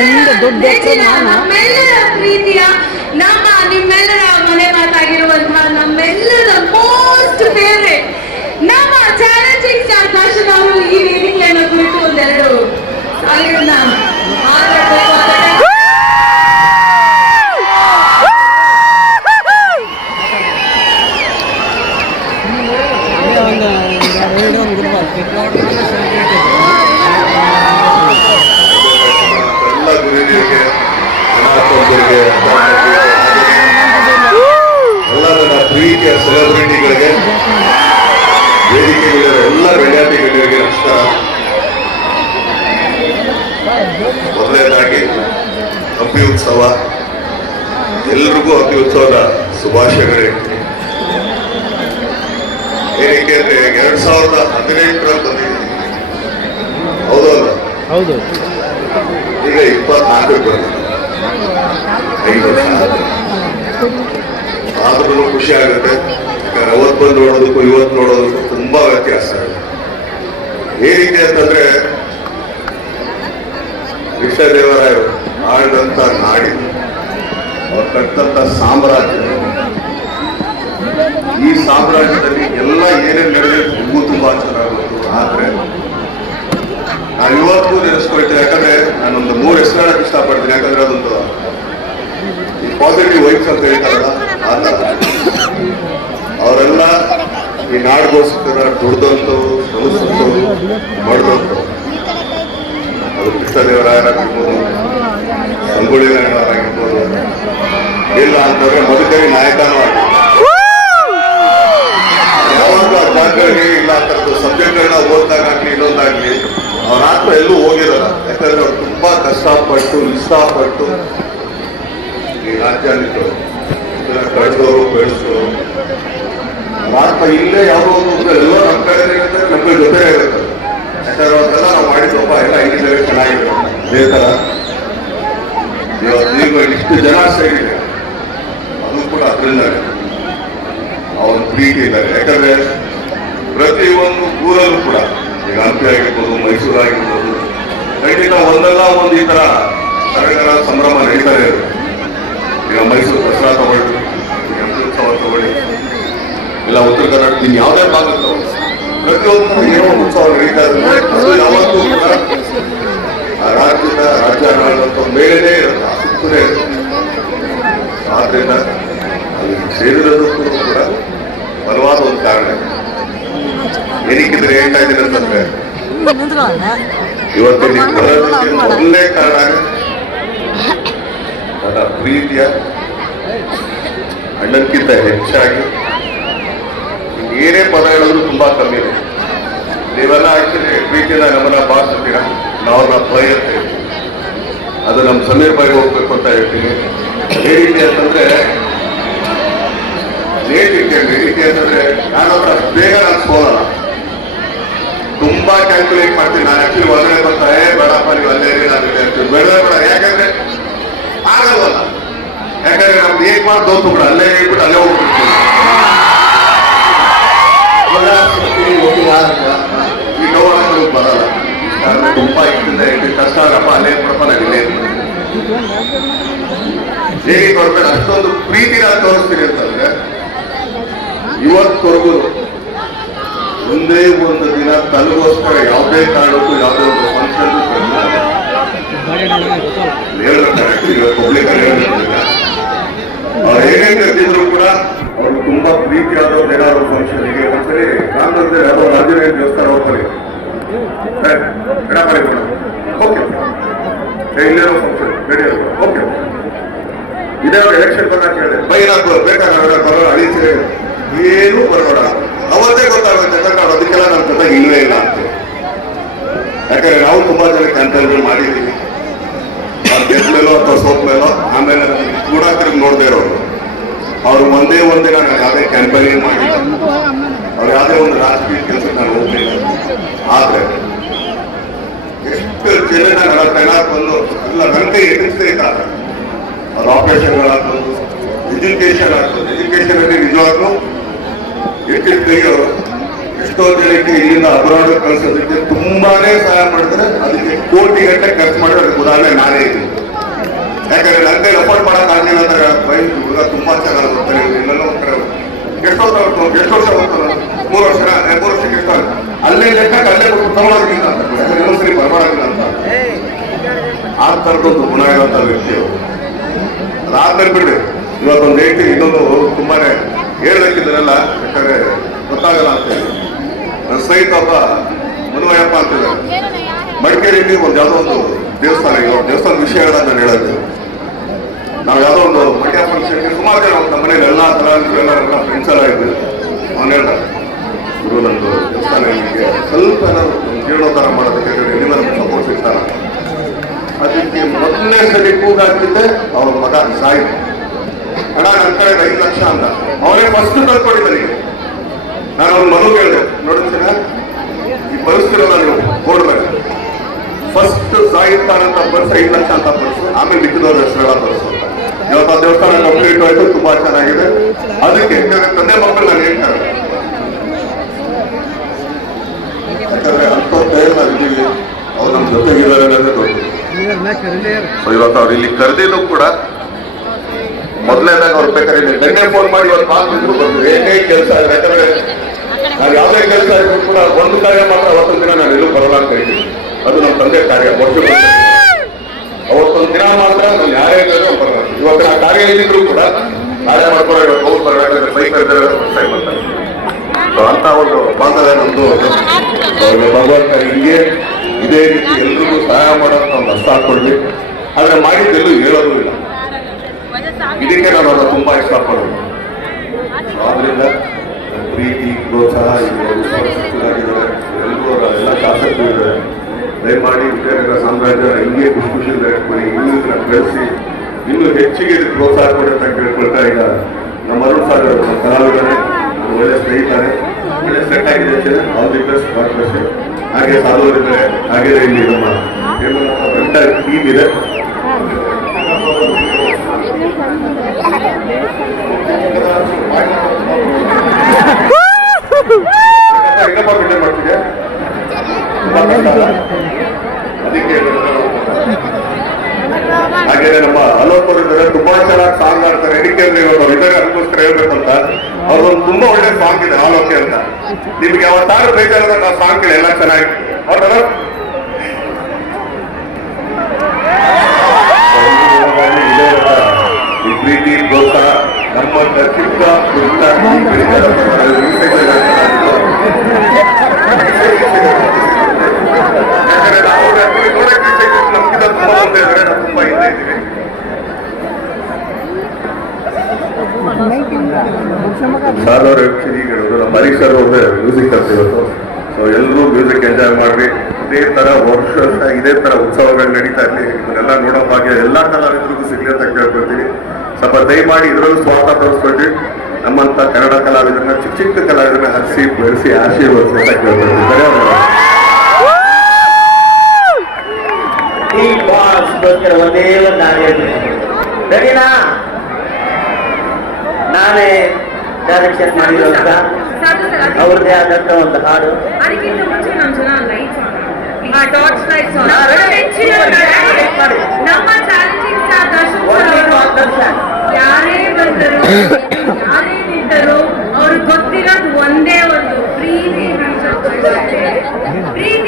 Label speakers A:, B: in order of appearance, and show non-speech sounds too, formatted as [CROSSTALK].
A: ಹಿಂದೆ ದೊಡ್ಡ
B: ಪ್ರೀತಿಯ ನಮ್ಮ
C: ಹಂಪಿ ಉತ್ಸವ. ಎಲ್ರಿಗೂ ಹಂಪಿ ಉತ್ಸವದ ಶುಭಾಶಯಗಳು. ಏನಕ್ಕೆ ಅಂದ್ರೆ ಎರಡ್ ಸಾವಿರದ ಹದಿನೆಂಟರಲ್ಲಿ ಬಂದಿದ್ದೀನಿ. ಹೌದಲ್ಲ
A: ಹೌದು.
C: ಈಗ ಇಪ್ಪತ್ನಾಲ್ಕು ಬಂದಿದೆ ಆದ್ರೂ ಖುಷಿ ಆಗುತ್ತೆ. ಅವತ್ತು ಬಂದು ನೋಡೋದಕ್ಕೂ ಇವತ್ತು ನೋಡೋದಕ್ಕೂ ತುಂಬಾ ವ್ಯತ್ಯಾಸ. ಇದೆ ಏನಿದೆ ಅಂತಂದ್ರೆ ಕೃಷ್ಣದೇವರಾಯರು ಆಳಿದಂತ ನಾಡಿ ಅವ್ರು ಕಟ್ಟಿದಂಥ ಸಾಮ್ರಾಜ್ಯ. ಈ ಸಾಮ್ರಾಜ್ಯದಲ್ಲಿ ಎಲ್ಲ ಏನೇನು ನಡೆದಿದೆ ತುಂಬಾ ತುಂಬಾ ಚೆನ್ನಾಗಿ ಆದರೆ ನಾನು ಇವತ್ತು ನೆನೆಸ್ಕೊಳ್ತೀನಿ. ಯಾಕಂದ್ರೆ ನಾನೊಂದು ಮೂರು ಹೆಸರು ಹೇಳಕ್ ಇಷ್ಟಪಡ್ತೀನಿ. ಯಾಕಂದ್ರೆ ಅದೊಂದು ಈ ಪಾಸಿಟಿವ್ ವೈಬ್ಸ್ ಅಂತ ಹೇಳ್ತಾರಲ್ಲ ಅಲ್ಲ ಅವರೆಲ್ಲ ಈ ನಾಡಿಗೋಸ್ಕರ ದುಡ್ದಂಥವು ಶ್ರಮಿಸಿದಂಥವು ಮಾಡಿದಂಥವು ಅದು ಕೃಷ್ಣದೇವರಾಯರಾಗಿರ್ಬೋದು ಅಂತಂದ್ರೆ ಮಧುಕರಿ ನಾಯಕನೂ ಆಗಿರ್ಬೋದು ಯಾವಾಗ ಇಲ್ಲ ಅಂತ ಸಬ್ಜೆಕ್ಟ್ಗಳನ್ನ ಓದಿದಾಗಲಿ ಇನ್ನೊಂದಾಗ್ಲಿ ಅವ್ರ ಹತ್ರ ಎಲ್ಲೂ ಹೋಗಿರಲ್ಲ. ಯಾಕಂದ್ರೆ ಅವ್ರು ತುಂಬಾ ಕಷ್ಟಪಟ್ಟು ಇಷ್ಟಪಟ್ಟು ಈ ರಾಜ್ಯ ಕಳೆದವರು ಬೆಳೆಸೋರು ಆತ್ಮ ಇಲ್ಲೇ ಯಾವುದೋ ಒಂದು ಎಲ್ಲ ನಮ್ಮ ಕಡೆ ಇರುತ್ತೆ ನಮ್ಮ ಜೊತೆ ಇರುತ್ತೆ. ಯಾಕಂದ್ರೆ ಅವ್ರೆಲ್ಲ ನಾವು ಮಾಡಿದ್ವಪ್ಪ ಎಲ್ಲ ಇಲ್ಲಿ ಚೆನ್ನಾಗಿದೆ ಅದೇ ಥರ ಇಷ್ಟು ಜನ ಅದು ಕೂಡ ಅದರಿಂದ ಅವನ ಪ್ರೀತಿ ಇದ್ದಾರೆ. ಯಾಕಂದ್ರೆ ಪ್ರತಿಯೊಂದು ಊರಲ್ಲೂ ಕೂಡ, ಈಗ ಹಂಪಿ ಆಗಿರ್ಬೋದು, ಮೈಸೂರು ಆಗಿರ್ಬೋದು, ಖಂಡಿತ ಒಂದಲ್ಲ ಒಂದು ಈ ತರ ಸಡಗರ ಸಂಭ್ರಮ ನಡೀತಾರೆ ಈಗ ಮೈಸೂರು ದಸರಾ ತಗೊಳ್ಳಿ ಉತ್ಸವ ತಗೊಳ್ಳಿ, ಇಲ್ಲ ಉತ್ತರ ಕರ್ನಾಟಕ ಇನ್ನು ಯಾವುದೇ ಭಾಗ ಪ್ರತಿಯೊಂದು ಏನೋ ಉತ್ಸವ ನಡೀತಾ ಇರುತ್ತೆ. ಅದು ಯಾವತ್ತೂ ಕೂಡ ಆ ರಾಜ್ಯದ ರಾಜ್ಯ ಮೇಲೆ ಇರುತ್ತೆ. ಆದ್ರಿಂದ ಸೇರಿರೋದಕ್ಕೂ ಕೂಡ ಬಲವಾದ ಒಂದು ಕಾರಣ. ಏನಕ್ಕಿದ್ರೆ ಹೇಳ್ತಾ ಇದ್ದೀನಿ ಅಂತಂದ್ರೆ, ಇವತ್ತು ಮೊದಲನೇ ಕಾರಣ ನನ್ನ ಪ್ರೀತಿಯ ಅಣ್ಣಕ್ಕಿಂತ ಹೆಚ್ಚಾಗಿ ಏನೇ ಪದ ಹೇಳಿದ್ರು ತುಂಬಾ ಕಮ್ಮಿ ಇದೆ. ನೀವೆಲ್ಲ ಆಕ್ಚುಲಿ ಪ್ರೀತಿನ ನಮ್ಮನ್ನ ಭಾವಿಸ್ತೀರ? ನಾವು ನಾವು ಭಯ ಅಂತ ಅದು ನಮ್ಮ ಸಮೀರ್ ಹೋಗ್ಬೇಕು ಅಂತ ಹೇಳ್ತೀನಿ. ಅದೇ ರೀತಿ ಅಂತಂದ್ರೆ ಲೇಟ್ ಇರ್ತೇನೆ ಇದಕ್ಕೆ ಅಂತಂದ್ರೆ ನಾನು ಅವ್ರ ಬೇಗ ನಾನು ಸೋಲಲ್ಲ. ತುಂಬಾ ಕ್ಯಾಲ್ಕುಲೇಟ್ ಮಾಡ್ತೀನಿ. ನಾನು ಆಕ್ಚುಲಿ ಒಳಗಡೆ ಬರ್ತಾ, ಏ, ಬೇಡಪ್ಪ, ನೀವು ಅಲ್ಲೇ ನಾನು ಬೇಡ ಬೇಡ. ಯಾಕಂದ್ರೆ ಆಗಲ್ವಲ್ಲ. ಯಾಕಂದ್ರೆ ನಮ್ದು ಏನ್ ಮಾಡಿ ದೋತು ಬಿಡ ಅಲ್ಲೇ ಹೇಳ್ಬಿಟ್ಟು ಅಲ್ಲೇ ಹೋಗ್ಬಿಡ್ತೀವಿ. ಈ ನೋವು ಬರಲ್ಲ. ತುಂಬಾ ಇಟ್ಟು ಕಷ್ಟ ಆಗಪ್ಪ. ಅಲ್ಲೇ ಬಿಡಪ್ಪ ನಾನು ಇಲ್ಲೇ ಹೇಗೆ ಬರ್ಬೇಕು ಅಷ್ಟೊಂದು ಪ್ರೀತಿ ನಾನು ತೋರಿಸ್ತೀನಿ ಅಂತಂದ್ರೆ ಇವತ್ತವರೆಗೂ ಒಂದೇ ಒಂದು ದಿನ ತನಗೋಸ್ಕರ ಯಾವುದೇ ಕಾರಣಕ್ಕೂ ಯಾವುದೇ ಒಂದು ಫಂಕ್ಷನ್ ಪಬ್ಲಿಕ್ ಅವ್ರು ಏನೇನು ಕರೆದಿದ್ರು ಕೂಡ ಅವ್ರು ತುಂಬಾ ಪ್ರೀತಿಯಾದವ್ರು ಏನಾದ್ರು ಫಂಕ್ಷನ್ಗೆ ಒಂದ್ಸರಿ ಕಾಂಗ್ರೆಸ್ ಯಾರೋ ರಾಜನೇ ದೇವಸ್ಥಾನ ಹೋಗ್ತಾರೆ. ಓಕೆ ಇಲ್ಲೇನೋ ಫಂಕ್ಷನ್ ಓಕೆ ಇದೇ ಅವ್ರು ಎಲೆಕ್ಷನ್ ಬಂದಾಗ ಕೇಳಿದೆ ಬೈರಾಗ್ಬೋದು ಬೇಕಾದ್ರೆ ಬರೋಣ ಅಳಿಸಿ ಏನೂ ಬರೋಣ ಅವತ್ತೇ ಗೊತ್ತಾಗುತ್ತೆ ಯಾಕಂದ್ರೆ ಅವ್ರು ಅದಕ್ಕೆಲ್ಲ ನಮ್ಮ ಜೊತೆಗೆ ಇಲ್ಲವೇ ಇಲ್ಲ ಅಂತ ಯಾಕಂದ್ರೆ ನಾವು ತುಂಬಾ ಜನ ಕಂಟೆಂಟ್ ಮಾಡಿದ್ದೀವಿ ಬೆಡ್ ಮೇಲೋ ಅಥವಾ ಸೋಪ್ ಮೇಲೋ, ಆಮೇಲೆ ಕೂಡ ನೋಡದೇ ಇರೋರು. ಅವರು ಒಂದೇ ಒಂದಿನ ನಾನು ಯಾವುದೇ ಕ್ಯಾಂಪೇನಿಂಗ್ ಮಾಡಿಲ್ಲ. ಅವ್ರು ಯಾವುದೇ ಒಂದು ರಾಜಕೀಯ ಕೆಲಸಕ್ಕೆ ನಾನು ಹೋಗ್ಲಿಲ್ಲ ಆದ್ರೆ ಎಷ್ಟು ಜನ ನನ್ನ ಹತ್ರ ಬಂದು ಎಲ್ಲ ನನ್ನ ಕೈ ಎದುರಿಸದೇ ಇದ್ದಾರೆ ಅದು ಆಪರೇಷನ್ಗಳಾಗ್ಬೋದು ಎಜುಕೇಶನ್ ಆಗ್ಬೋದು ಎಜುಕೇಶನ್ ಅಲ್ಲಿ ನಿಜವಾಗ್ಲೂ ಎಷ್ಟಿನ ಕೈಯೋ ಎಷ್ಟೋ ಜನಕ್ಕೆ ಇಲ್ಲಿಂದ ಅಬ್ರಾಡ್ ಕಳಿಸೋದಕ್ಕೆ ತುಂಬಾನೇ ಸಹಾಯ ಮಾಡಿದ್ರೆ ಅದಕ್ಕೆ ಕೋಟಿ ಗಂಟೆ ಖರ್ಚು ಮಾಡಿದ್ರೆ ಉದಾಹರಣೆ ನಾನೇ ಇದ್ದೀನಿ. ಯಾಕಂದ್ರೆ ನನ್ನ ಕೈಲಿ ಅಫೋರ್ಡ್ ಮಾಡಕ್ ಆಗಿಲ್ಲ ಅಂದ್ರೆ ಬೈಕ್ ಹುಡುಗ ತುಂಬಾ ಚೆನ್ನಾಗಿ ಬರ್ತಾರೆ ಇಲ್ಲೆಲ್ಲ ಹೋಗ್ತಾರೆ ಎಷ್ಟು ವರ್ಷ ಹೋಗ್ತಾನೆ ಎಷ್ಟು ವರ್ಷ ಬರ್ತಾರೆ ಮೂರು ವರ್ಷ ಮೂರು ವರ್ಷಕ್ಕೆ ಎಷ್ಟು ಅಲ್ಲೇ ಲೆಕ್ಕಕ್ಕೆ ಅಲ್ಲೇ ತಗೊಳೋದಿಲ್ಲ ಅಂತ ಇನ್ನೊಂದ್ಸರಿ ಬರಬಾರದಿಲ್ಲ ಅಂತ. ಆ ಥರದೊಂದು ಗುಣ ಇರುವಂತ ವ್ಯಕ್ತಿ ಅವರು ಅದಾದ್ಮೇಲೆ ಬಿಡ್ರಿ. ಇವತ್ತೊಂದು ವ್ಯಕ್ತಿ ಇನ್ನೊಂದು ತುಂಬಾನೇ ಹೇಳ್ಬೇಕಿದ್ರಲ್ಲ, ಯಾಕಂದ್ರೆ ಗೊತ್ತಾಗಲ್ಲ ಅಂತ ಹೇಳಿ. ಸ್ನೇಹಿತ ಒಬ್ಬ ಮನುವಯ್ಯಪ್ಪ ಅಂತಿದ್ದಾರೆ ಮಡಿಕೇರಿಯಲ್ಲಿ ಒಂದು ಯಾವುದೋ ಒಂದು ದೇವಸ್ಥಾನ ಇದೆ ದೇವಸ್ಥಾನ ವಿಷಯ ಹೇಳಿದಾಗ ನಾನು ಹೇಳೋದು. ನಾವು ಯಾವುದೋ ಒಂದು ಮಂಡ್ಯ ಫಂಕ್ಷನ್ಗೆ ಸುಮಾರು ಜನ ನಮ್ಮ ಮನೇಲಿ ಎಲ್ಲ ಥರ ಎಲ್ಲ ಫ್ರೆಂಡ್ಸ್ ಎಲ್ಲ ಇದ್ವಿ ಅವನು ಹೇಳ್ದ, ಗುರು, ನಂದು ದೇವಸ್ಥಾನ ಇಲ್ಲಿಗೆ ಸ್ವಲ್ಪ ಏನಾದರೂ ಜೀರ್ಣೋದ್ಧಾರ ಮಾಡೋದಕ್ಕೆ ಎಲ್ಲಿಂದ ನಮ್ಗೆ ಸಪೋರ್ಟ್ ಸಿಗ್ತಾರ ಅದಕ್ಕೆ ಮೊದಲನೇ ಸರಿ ಕೂಗಾಗ್ತಿದ್ದೆ ಅವ್ರ ಮಗ ಸಾಯಿ ಹಣ ನನ್ನ ಕಡೆ ಐದು ಲಕ್ಷ ಅಂತ. ಅವರೇ ಫಸ್ಟ್ ತಂದ್ಕೊಂಡಿದ್ದಾರೆ ನಾನು ಅವ್ರ ಮಗು ಕೇಳಿದೆ. ಈ ಬಳಸ್ತಿರಲ್ಲ ನೀವು? ಮೇಲೆ. ಫಸ್ಟ್ ಅಂತ ಬರ್ಸ್ ಐದು ಲಕ್ಷ ಅಂತ ಬರ್ಸು. ಆಮೇಲೆ ಮಿಕ್ಕಿದವ್ರ ಹೆಸರೆಲ್ಲ ಬರ್ಸು ಇವತ್ತು ಆ ದೇವಸ್ಥಾನ ಕಂಪ್ಲೀಟ್ ಆಯ್ತು, ತುಂಬಾ ಚೆನ್ನಾಗಿದೆ. ಅದಕ್ಕೆ ತಂದೆ ಮಕ್ಕಳು ನಾನು ಹೇಳ್ತಾರೆ. ಇವತ್ತು ಅವ್ರು ಇಲ್ಲಿ ಕರೆದಿದ್ದು ಕೂಡ ಮೊದಲನೇದಾಗ ಅವ್ರು ಬೇಕಾದ್ರೆ ನಿನ್ನೆ ಫೋನ್ ಮಾಡಿ ಇವತ್ತು ಮಾತು ಬಂದು ಏನೇ ಕೆಲಸ ಯಾಕಂದ್ರೆ ನಾವು ಯಾವುದೇ ಕೆಲಸ ಇದ್ರು ಕೂಡ ಒಂದು ಕಾರ್ಯ ಮಾತ್ರ ಅವತ್ತೊಂದು ದಿನ ನಾನು ಎಲ್ಲೂ ಬರಲ್ಲ ಅಂತ ಹೇಳ್ತೀನಿ. ಅದು ನಮ್ಮ ತಂದೆ ಕಾರ್ಯ ವರ್ಷ ಅವತ್ತೊಂದು ದಿನ ಮಾತ್ರ ನಾನು ಯಾರೇ ಇದ್ರೂ ಬರಲ್ಲ. ಇವಾಗ ನಾ ಕಾರ್ಯ ಇದ್ದಿದ್ರು ಕೂಡ ಕಾರ್ಯ ಇವತ್ತು ಹೋಗಿ ಬರಬೇಕಾದ್ರೆ ಸೈಕಲ್ ಅಂತ ಒಂದು ಬಾಂಧವ್ಯ ನಮ್ದು ಭಗವಂತ ಹಿಂಗೆ ಇದೇ ರೀತಿ ಎಲ್ರಿಗೂ ಸಹಾಯ ಮಾಡೋಂತ ಒಂದು ಅರ್ಥ ಹಾಕೊಡ್ಲಿ ಆದ್ರೆ ಮಾಡಿದ್ದೆಲ್ಲೂ ಹೇಳೋದು ಇಲ್ಲ. ಇದಕ್ಕೆ ನಾನು ಅದನ್ನ ತುಂಬಾ ಇಷ್ಟಪಡೋದು. ಆದ್ರಿಂದ ಪ್ರೀತಿ ಪ್ರೋತ್ಸಾಹ ಸುರಕ್ಷಿತರಾಗಿದ್ದಾರೆ ಎಲ್ಲರೂ ಅವರ ಎಲ್ಲ ಶಾಸಕರು ಇದ್ದಾರೆ ದಯಮಾಡಿ ವಿಜಯನಗರ ಸಾಮ್ರಾಜ್ಯ ಹಿಂಗೆ ಖುಷಿ ಖುಷಿಯಿಂದ ಇಟ್ಕೊಳ್ಳಿ ಇನ್ನೂ ಬೆಳೆಸಿ ಇನ್ನೂ ಹೆಚ್ಚಿಗೆ ಪ್ರೋತ್ಸಾಹ ಕೊಡಿ ಅಂತ ಕೇಳ್ಕೊಳ್ತಾ ಈಗ ನಮ್ಮ ಅರುಣ್ ಸಾಗರ್ ನಮ್ಮ ಕಲಾವಿದರೇ ನಮ್ಮ ಒಳ್ಳೆ ಸ್ನೇಹಿತರೆ. ಒಳ್ಳೆ ಸೆಟ್ ಆಗಿದೆ all the best but best. ಹಾಗೆ ಸಾಧುವರಿದ್ದಾರೆ ಹಾಗೆ ಇಲ್ಲಿ ನಮ್ಮ ಎಂಟರ್ ಟೀಮ್ ಇದೆ Thank [LAUGHS] [LAUGHS] ಬಿಟ್ಟೆ ಹಾಗೆ ನಮ್ಮ ಅಲೋಕ್ ಅವರು ತುಂಬಾ ಚೆನ್ನಾಗಿ ಸಾಂಗ್ ಮಾಡ್ತಾರೆ. ಇವಾಗ ಅವ್ರು ಇದ್ದಾರೆ ಅದಕ್ಕೋಸ್ಕರ ಹೇಳ್ಬೇಕಂತ. ಅವ್ರದೊಂದು ತುಂಬಾ ಒಳ್ಳೆ ಸಾಂಗ್ ಇದೆ, ಆಲೋಕೆ ಅಂತ. ನಿಮ್ಗೆ ಯಾವತ್ತಾರು ಬೇಜಾರದ ನಾವು ಸಾಂಗ್ ಎಲ್ಲ ಚೆನ್ನಾಗಿ ಹೌದಲ್ಲ ಈ ಪ್ರೀತಿ ಪ್ರೋತ್ಸಾಹ ನಮ್ಮ ಚಿಕ್ಕ ಪುಟ್ಟ ಈ ಬೆಳೆದ ಯಾಕಂದ್ರೆ ನಾವು actually ನೋಡಕ್ಕೆ ಇಷ್ಟ ನಮ್ಗಿಂತ ತುಂಬಾ ಮುಂದೆ ಇದ್ದಾರೆ ನಾವು ತುಂಬಾ ಹಿಂದೆ ಇದ್ದೀವಿ ಆಕ್ಚುಲಿ ಹೇಳಿದ್ರು ನಮ್ಮ ಹರೀಶ್ ಮ್ಯೂಸಿಕ್ ಅಂತ ಇವತ್ತು. ಸೊ ಎಲ್ಲರೂ ಮ್ಯೂಸಿಕ್ ಎಂಜಾಯ್ ಮಾಡ್ರಿ. ಇದೇ ತರ ವರ್ಷ ವರ್ಷ ಇದೇ ತರ ಉತ್ಸವಗಳು ನಡೀತಾ ಇರಲಿ. ಇದನ್ನೆಲ್ಲ ನೋಡೋ ಭಾಗ್ಯ ಎಲ್ಲ ಕಲಾವಿದರಿಗೂ ಸಿಗ್ಲಿ ಅಂತ ಕೇಳ್ಕೊಳ್ತೀನಿ. ಸ್ವಲ್ಪ ದಯಮಾಡಿ ಇದರಲ್ಲೂ ಸ್ವಾರ್ಥ ತೋರಿಸ್ಕೊಳ್ರಿ ನಮ್ಮಂತ ಕನ್ನಡ ಕಲಾವಿದರನ್ನ, ಚಿಕ್ಕ ಚಿಕ್ಕ ಕಲಾವಿದರನ್ನ ಹರಿಸಿ, ಬೆಳೆಸಿ, ಆಶೀರ್ವದಿಸಿ ಅಂತ ಧನ್ಯವಾದಗಳು.
D: ಈ ನಾನೇ ಡೈರೆಕ್ಷನ್ ಮಾಡಿರೋಂಥ
B: ಸಾಕು ಸರ್ ಅದು-
D: ಅವ್ರದ್ದೇ ಆದಂತ ಒಂದು ಹಾಡು
B: ಅದಕ್ಕಿಂತ ಮುಂಚೆ ನಮ್ಮ ಜನ ಲೈಟ್ಸ್ ಆ ಟಾರ್ಚ್ ಲೈಟ್ಸ್
D: ಹಾ, ready.
B: ನಮ್ಮ challenging star Darshan sir
D: Only
B: ಅವರು
D: for ದರ್ಶನ್.
B: ಯಾರೇ ಬಂದರು ಯಾರೇ ನಿಂತರು ಅವ್ರಿಗೆ ಗೊತ್ತಿರೋದು ಒಂದೇ ಒಂದು ಪ್ರೀತಿ ಹಂಚೋಕೆ ಪ್ರೀತಿ